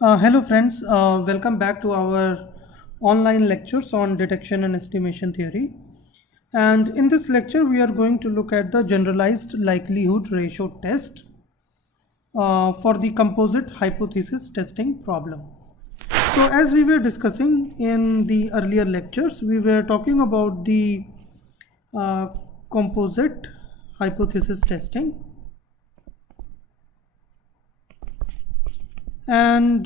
Hello friends, welcome back to our online lectures on detection and estimation theory. And in this lecture, we are going to look at the generalized likelihood ratio test for the composite hypothesis testing problem. So as we were discussing in the earlier lectures, we were talking about the uh, composite hypothesis testing. And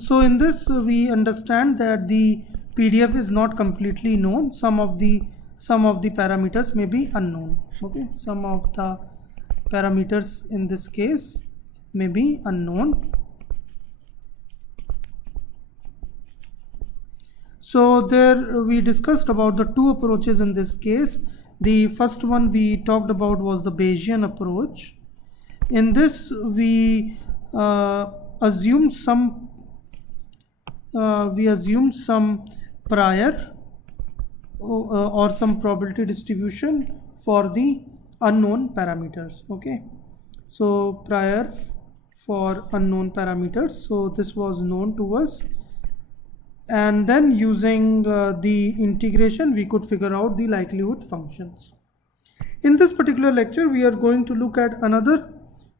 so in this we understand that the PDF is not completely known. Some of the parameters may be unknown. Okay, some of the parameters in this case may be unknown. So there we discussed about the two approaches in this case. The first one we talked about was the Bayesian approach. In this we assumed some prior or some probability distribution for the unknown parameters. Okay, so prior for unknown parameters, so this was known to us, and then using the integration we could figure out the likelihood functions. In this particular lecture we are going to look at another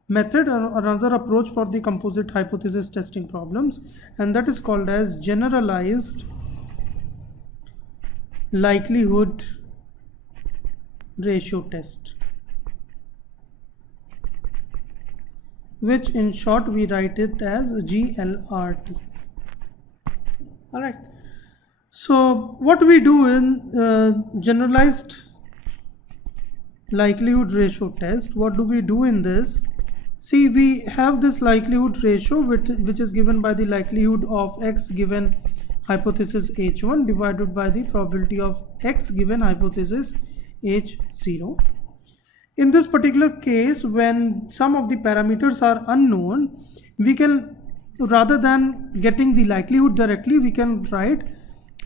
method or another approach for the composite hypothesis testing problems, and that is called as generalized likelihood ratio test, which in short we write it as GLRT. All right, so what we do in generalized likelihood ratio test, what do we do in this? See, we have this likelihood ratio which is given by the likelihood of x given hypothesis h1 divided by the probability of x given hypothesis h0. In this particular case, when some of the parameters are unknown, we can, rather than getting the likelihood directly, we can write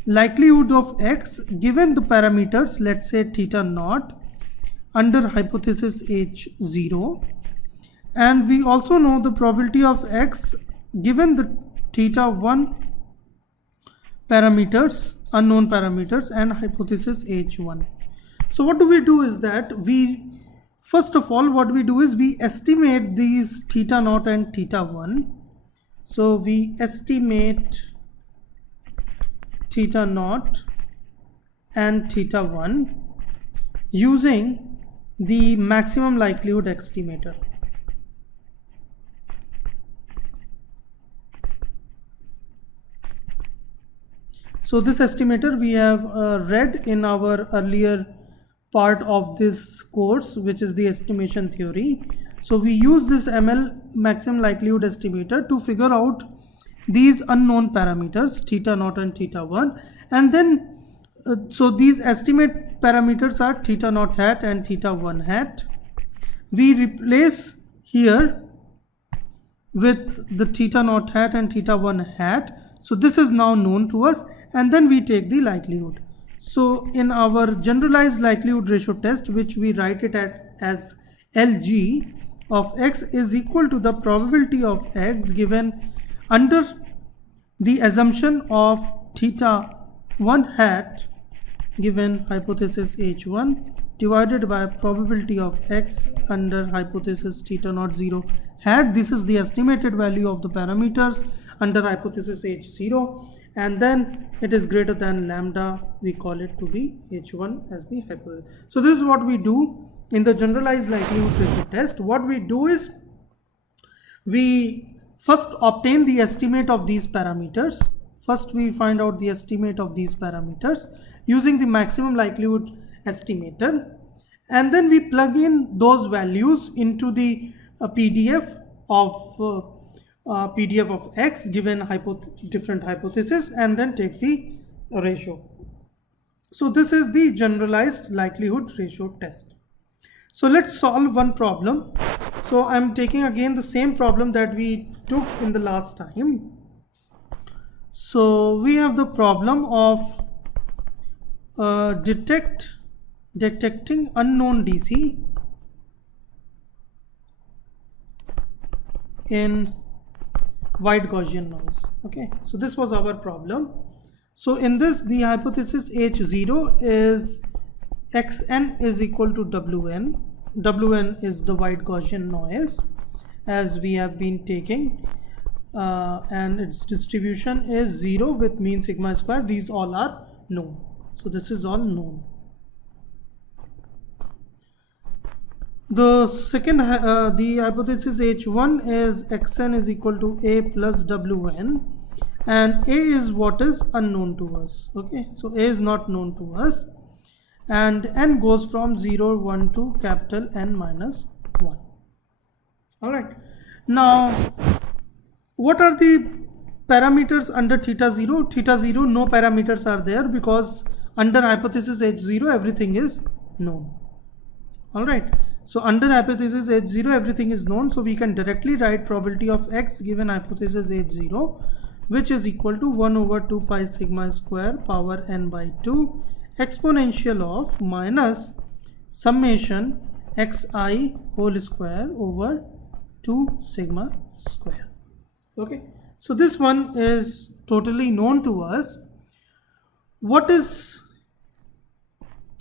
likelihood of x given the parameters, let's say theta naught, under hypothesis h0, and we also know the probability of x given the theta 1 parameters, unknown parameters, and hypothesis h1. So what do we do is that we, first of all, what we do is we estimate these theta naught and theta 1. So we estimate theta naught and theta 1 using the maximum likelihood estimator. So this estimator we have read in our earlier part of this course, which is the estimation theory. So we use this ML, maximum likelihood estimator, to figure out these unknown parameters theta naught and theta 1, and then so these estimate parameters are theta naught hat and theta 1 hat. We replace here with the theta naught hat and theta 1 hat. So this is now known to us, and then we take the likelihood. So in our generalized likelihood ratio test, which we write it as LG of x is equal to the probability of x given under the assumption of theta 1 hat given hypothesis h1 divided by probability of x under hypothesis theta naught 0 hat. This is the estimated value of the parameters under hypothesis h0, and then it is greater than lambda, we call it to be h1 as the hypothesis. So this is what we do in the generalized likelihood ratio test. What we do is we first obtain the estimate of these parameters. First we find out the estimate of these parameters using the maximum likelihood estimator, and then we plug in those values into the PDF of x given different hypothesis, and then take the ratio. So this is the generalized likelihood ratio test. So let's solve one problem. So I'm taking again the same problem that we took in the last time. So we have the problem of detecting unknown DC in white Gaussian noise. Okay, so this was our problem. So in this, the hypothesis H0 is Xn is equal to Wn. Wn is the white Gaussian noise as we have been taking, and its distribution is 0 with mean sigma square. These all are known. So this is all known. The second, the hypothesis H1 is Xn is equal to A plus Wn, and A is what is unknown to us. Okay, so A is not known to us, and n goes from 0, 1 to capital N minus 1. Alright, now what are the parameters under theta 0? Theta 0, no parameters are there because under hypothesis H0 everything is known. Alright, so under hypothesis H0 everything is known, so we can directly write probability of X given hypothesis H0, which is equal to 1 over 2 pi sigma square power n by 2 exponential of minus summation xi whole square over 2 sigma square. Okay, so this one is totally known to us. What is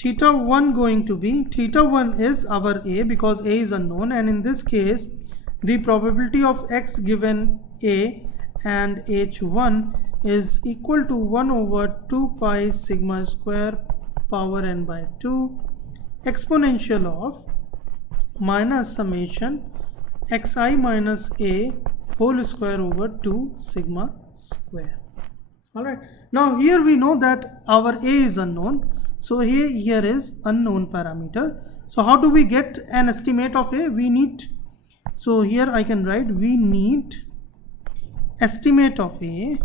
theta 1 going to be? Theta 1 is our A because A is unknown, and in this case the probability of X given A and H1 is equal to 1 over 2 pi sigma square power n by 2 exponential of minus summation xi minus A whole square over 2 sigma square. Alright, now here we know that our A is unknown, so here is unknown parameter. So how do we get an estimate of A? We need, so here I can write, we need estimate of A,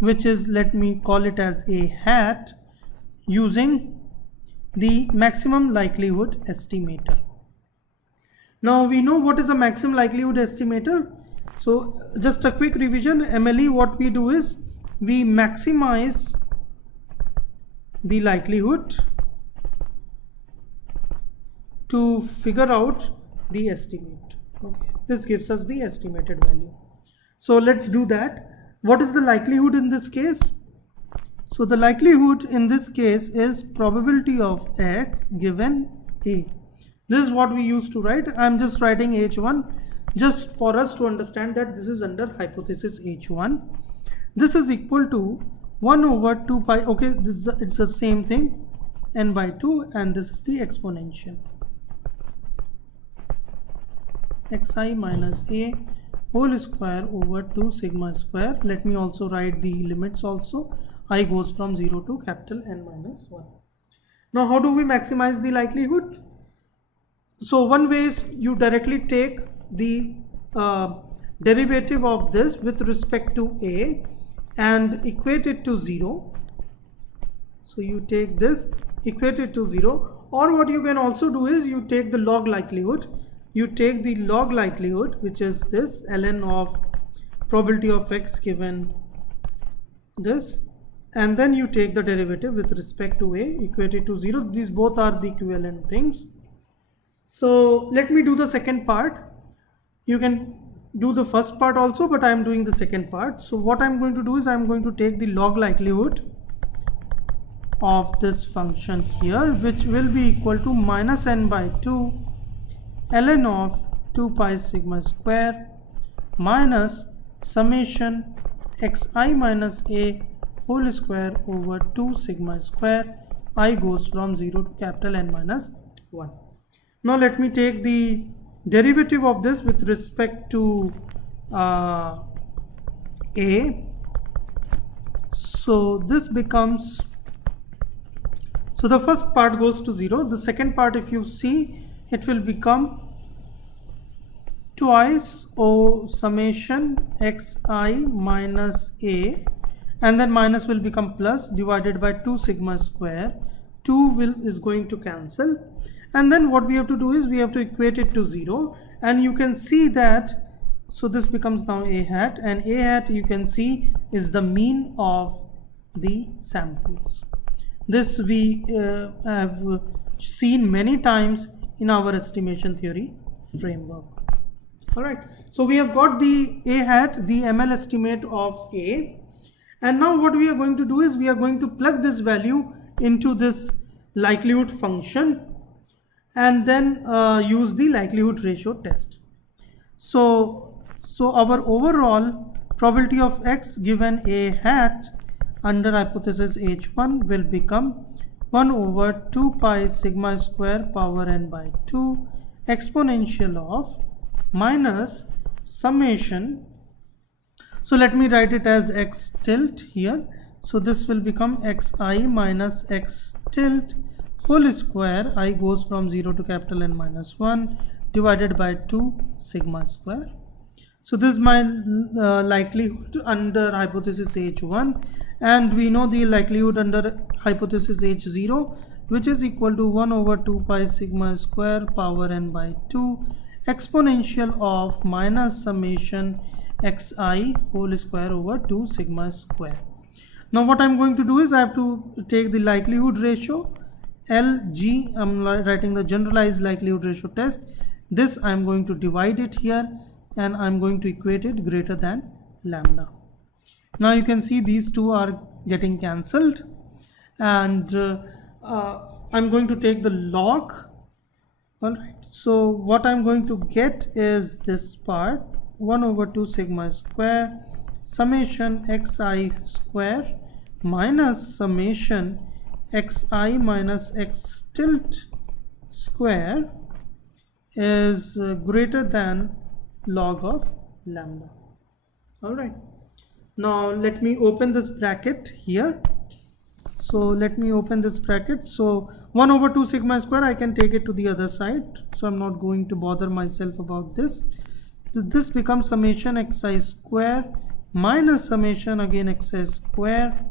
which is, let me call it as A hat, using the maximum likelihood estimator. Now we know what is a maximum likelihood estimator. So just a quick revision, MLE, what we do is we maximize the likelihood to figure out the estimate. Okay, this gives us the estimated value. So let's do that. What is the likelihood in this case? So the likelihood in this case is probability of X given A. This is what we used to write. I am just writing H1 just for us to understand that this is under hypothesis H1. This is equal to 1 over 2 pi, okay, it's the same thing, n by 2, and this is the exponential xi minus A whole square over 2 sigma square. Let me also write the limits also. I goes from 0 to capital N minus 1. Now how do we maximize the likelihood? So one way is you directly take the derivative of this with respect to A and equate it to 0. So you take this, equate it to 0, or what you can also do is you take the log likelihood. You take the log likelihood, which is this ln of probability of X given this, and then you take the derivative with respect to A, equate it to 0. These both are the equivalent things. So let me do the second part. You can do the first part also, but I am doing the second part. So what I am going to do is I am going to take the log likelihood of this function here, which will be equal to minus n by 2 ln of 2 pi sigma square minus summation xi minus A whole square over 2 sigma square. I goes from 0 to capital N minus 1. Now let me take the derivative of this with respect to A. So this becomes, so the first part goes to 0. The second part, if you see, it will become twice O summation xi minus A, and then minus will become plus divided by 2 sigma square. 2 is going to cancel, and then what we have to do is we have to equate it to 0, and you can see that, so this becomes now A hat, and A hat you can see is the mean of the samples. This we have seen many times in our estimation theory framework. All right, so we have got the A hat, the ML estimate of A, and now what we are going to do is we are going to plug this value into this likelihood function and then use the likelihood ratio test. So our overall probability of X given A hat under hypothesis H1 will become 1 over 2 pi sigma square power n by 2 exponential of minus summation. So let me write it as X tilt here. So this will become Xi minus X tilt whole square, I goes from 0 to capital N minus 1 divided by 2 sigma square. So this is my likelihood under hypothesis H1, and we know the likelihood under hypothesis H0, which is equal to 1 over 2 pi sigma square power n by 2 exponential of minus summation xi whole square over 2 sigma square. Now what I'm going to do is I have to take the likelihood ratio LG, I'm writing the generalized likelihood ratio test. This I'm going to divide it here and I'm going to equate it greater than lambda. Now you can see these two are getting cancelled, and I'm going to take the log. Alright, so what I'm going to get is this part 1 over 2 sigma square summation xi square minus summation xi minus x tilt square is greater than log of lambda. Alright, now let me open this bracket here. So let me open this bracket. So 1 over 2 sigma square, I can take it to the other side, so I'm not going to bother myself about this. This becomes summation xi square minus summation again xi square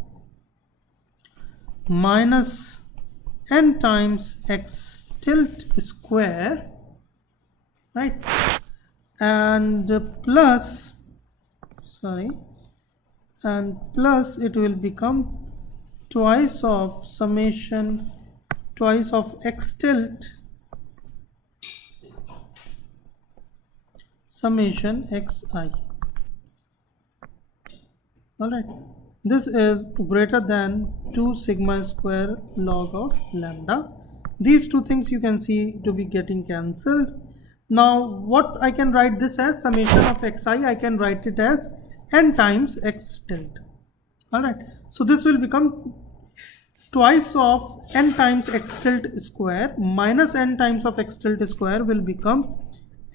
minus n times x tilt square, right, and plus it will become twice of summation twice of x tilt summation xi. Alright, this is greater than 2 sigma square log of lambda. These two things you can see to be getting cancelled. Now what I can write this as summation of xi, I can write it as n times x tilt. Alright, so this will become twice of n times x tilt square minus n times of x tilt square will become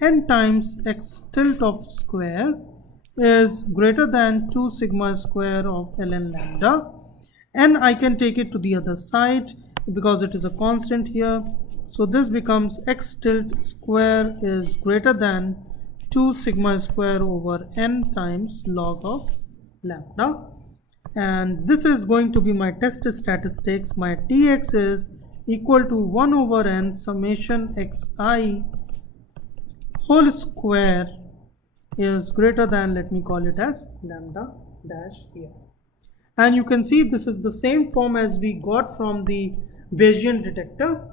n times x tilt of square is greater than 2 sigma square of ln lambda, and I can take it to the other side because it is a constant here. So this becomes x tilt square is greater than 2 sigma square over n times log of lambda, and this is going to be my test statistics. My Tx is equal to 1 over n summation xi whole square is greater than, let me call it as lambda dash here. And you can see this is the same form as we got from the Bayesian detector,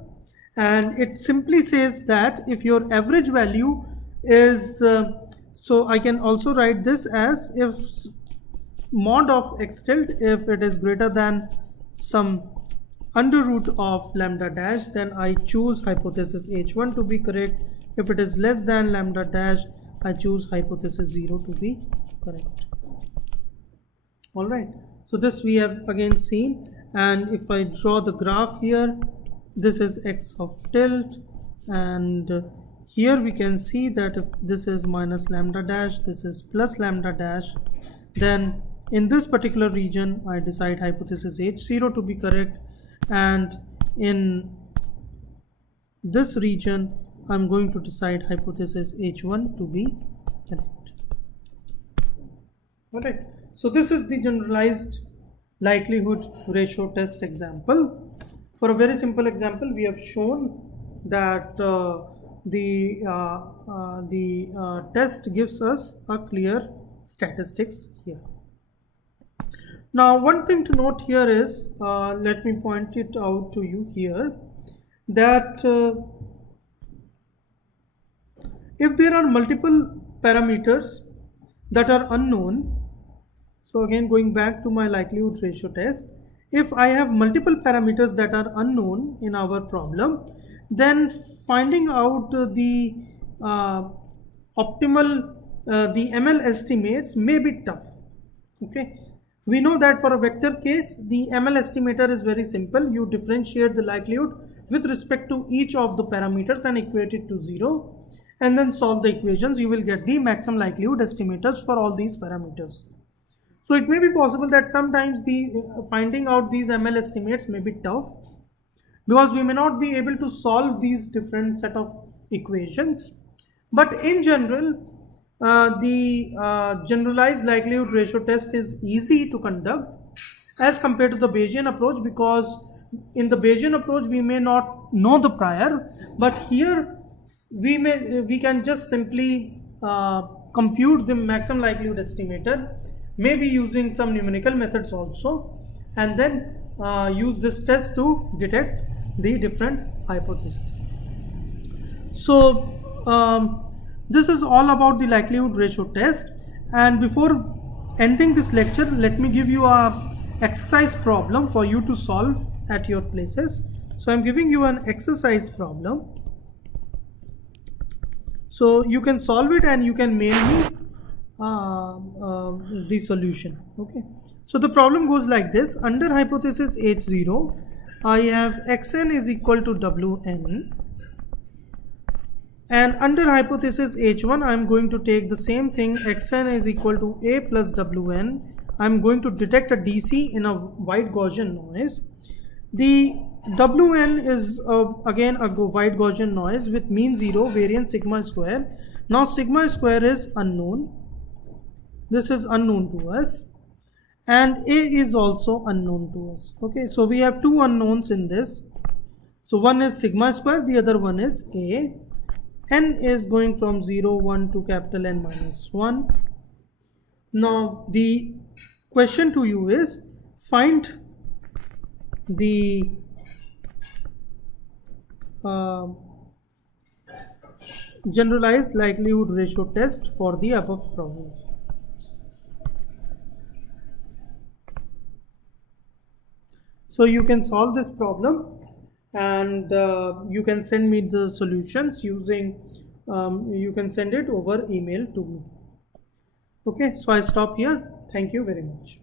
and it simply says that if your average value is so I can also write this as if mod of x tilt, if it is greater than some under root of lambda dash, then I choose hypothesis H1 to be correct. If it is less than lambda dash, I choose hypothesis 0 to be correct. Alright, so this we have again seen, and if I draw the graph here, this is x of tilt, and here we can see that if this is minus lambda dash, this is plus lambda dash, then in this particular region I decide hypothesis H0 to be correct, and in this region I'm going to decide hypothesis H1 to be correct. Alright, so this is the generalized likelihood ratio test example. For a very simple example, we have shown that the test gives us a clear statistics here. Now one thing to note here is, let me point it out to you here, that if there are multiple parameters that are unknown. So again, going back to my likelihood ratio test, if I have multiple parameters that are unknown in our problem, then finding out the optimal the ML estimates may be tough. Okay, we know that for a vector case, the ML estimator is very simple. You differentiate the likelihood with respect to each of the parameters and equate it to 0, and then solve the equations. You will get the maximum likelihood estimators for all these parameters. So it may be possible that sometimes the finding out these ML estimates may be tough, because we may not be able to solve these different set of equations. But in general, the generalized likelihood ratio test is easy to conduct as compared to the Bayesian approach, because in the Bayesian approach we may not know the prior, but here we can just simply compute the maximum likelihood estimator, maybe using some numerical methods also, and then use this test to detect the different hypotheses. So this is all about the likelihood ratio test. And before ending this lecture, let me give you a exercise problem for you to solve at your places. So I'm giving you an exercise problem, so you can solve it and you can mail me the solution. Okay, so the problem goes like this. Under hypothesis H0, I have xn is equal to wn, and under hypothesis H1 I am going to take the same thing, xn is equal to a plus wn. I am going to detect a DC in a wide Gaussian noise. The wn is again a wide Gaussian noise with mean 0, variance sigma square. Now sigma square is unknown. This is unknown to us, and a is also unknown to us. Okay, so we have two unknowns in this. So one is sigma square, the other one is a. N is going from 0, 1 to capital N minus 1. Now the question to you is, find the generalized likelihood ratio test for the above problem. So you can solve this problem, and you can send me the solutions using you can send it over email to me. Okay, so I stop here. Thank you very much.